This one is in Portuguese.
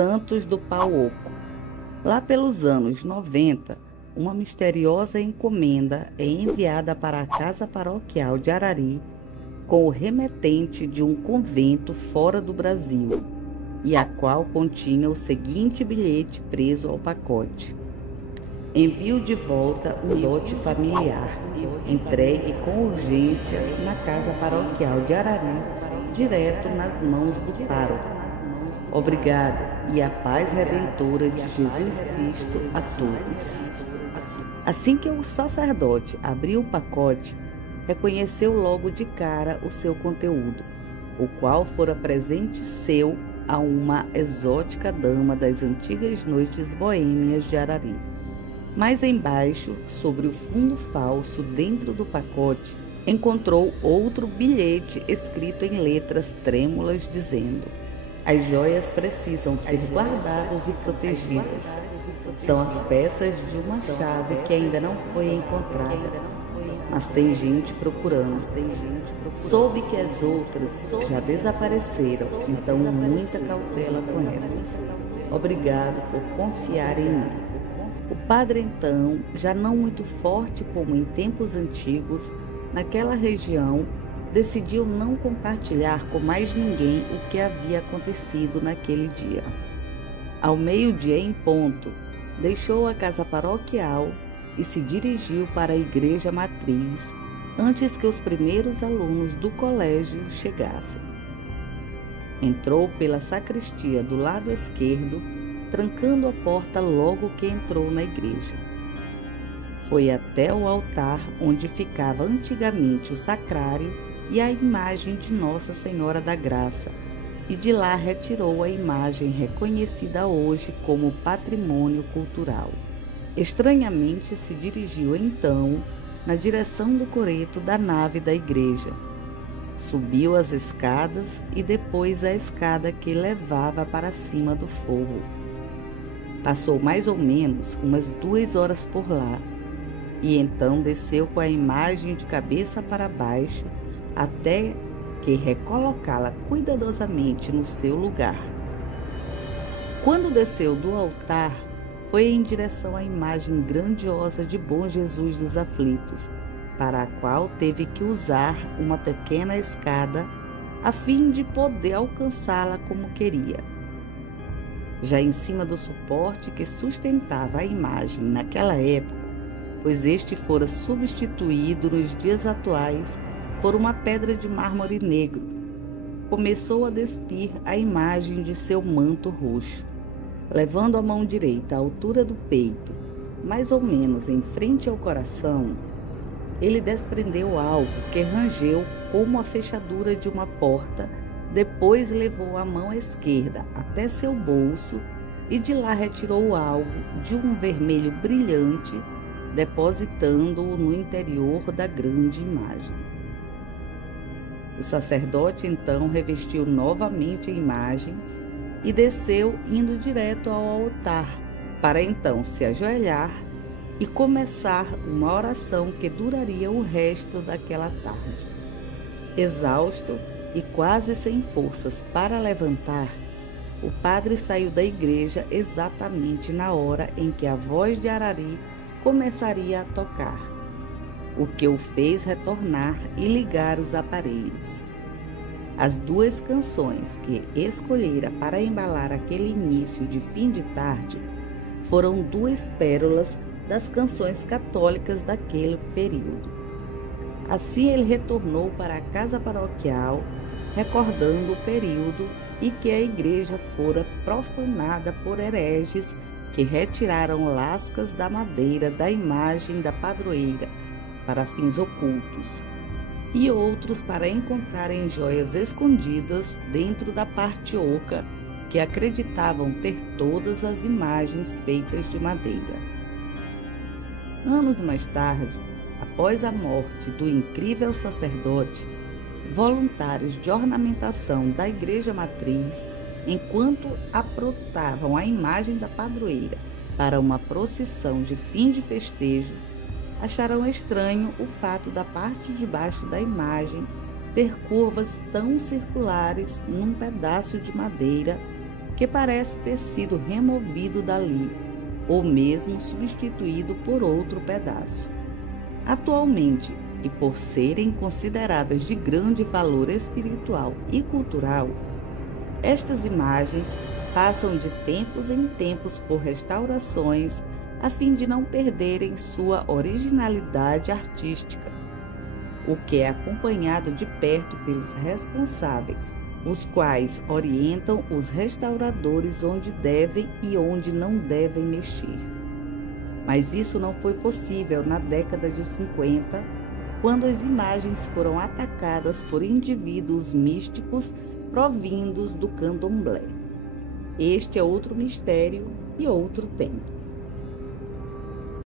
Santos do Pau Oco. Lá pelos anos 90, uma misteriosa encomenda é enviada para a Casa Paroquial de Arari com o remetente de um convento fora do Brasil, e a qual continha o seguinte bilhete preso ao pacote: envio de volta um lote familiar, entregue com urgência na Casa Paroquial de Arari, direto nas mãos do pároco. Obrigada e a paz redentora de Jesus Cristo a todos. Assim que o sacerdote abriu o pacote, reconheceu logo de cara o seu conteúdo, o qual fora presente seu a uma exótica dama das antigas noites boêmias de Arari. Mais embaixo, sobre o fundo falso dentro do pacote, encontrou outro bilhete escrito em letras trêmulas dizendo: as joias precisam ser guardadas e protegidas. São as peças de uma chave que ainda não foi encontrada, mas tem gente procurando. Soube que as outras já desapareceram, então muita cautela com essas. Obrigado por confiar em mim. O padre, então, já não muito forte como em tempos antigos, naquela região, decidiu não compartilhar com mais ninguém o que havia acontecido naquele dia. Ao meio-dia em ponto, deixou a casa paroquial e se dirigiu para a igreja matriz antes que os primeiros alunos do colégio chegassem. Entrou pela sacristia do lado esquerdo, trancando a porta logo que entrou na igreja. Foi até o altar onde ficava antigamente o sacrário e a imagem de Nossa Senhora da Graça, e de lá retirou a imagem reconhecida hoje como patrimônio cultural. Estranhamente se dirigiu então na direção do coreto da nave da igreja. Subiu as escadas e depois a escada que levava para cima do forro. Passou mais ou menos umas 2 horas por lá, e então desceu com a imagem de cabeça para baixo, até que recolocá-la cuidadosamente no seu lugar. Quando desceu do altar, foi em direção à imagem grandiosa de Bom Jesus dos Aflitos, para a qual teve que usar uma pequena escada a fim de poder alcançá-la como queria. Já em cima do suporte que sustentava a imagem naquela época, pois este fora substituído nos dias atuais por uma pedra de mármore negro, começou a despir a imagem de seu manto roxo. Levando a mão direita à altura do peito, mais ou menos em frente ao coração, ele desprendeu algo que rangeu como a fechadura de uma porta, depois levou a mão esquerda até seu bolso e de lá retirou algo de um vermelho brilhante, depositando-o no interior da grande imagem. O sacerdote então revestiu novamente a imagem e desceu indo direto ao altar, para então se ajoelhar e começar uma oração que duraria o resto daquela tarde. Exausto e quase sem forças para levantar, o padre saiu da igreja exatamente na hora em que a voz de Arari começaria a tocar, o que o fez retornar e ligar os aparelhos. As 2 canções que escolhera para embalar aquele início de fim de tarde foram 2 pérolas das canções católicas daquele período. Assim ele retornou para a casa paroquial, recordando o período em que a igreja fora profanada por hereges que retiraram lascas da madeira da imagem da padroeira para fins ocultos, e outros para encontrarem joias escondidas dentro da parte oca que acreditavam ter todas as imagens feitas de madeira. Anos mais tarde, após a morte do incrível sacerdote, voluntários de ornamentação da igreja matriz, enquanto aprontavam a imagem da padroeira para uma procissão de fim de festejo, acharam estranho o fato da parte de baixo da imagem ter curvas tão circulares num pedaço de madeira que parece ter sido removido dali, ou mesmo substituído por outro pedaço. Atualmente, e por serem consideradas de grande valor espiritual e cultural, estas imagens passam de tempos em tempos por restaurações a fim de não perderem sua originalidade artística, o que é acompanhado de perto pelos responsáveis, os quais orientam os restauradores onde devem e onde não devem mexer. Mas isso não foi possível na década de 50, quando as imagens foram atacadas por indivíduos místicos provindos do candomblé. Este é outro mistério e outro tempo.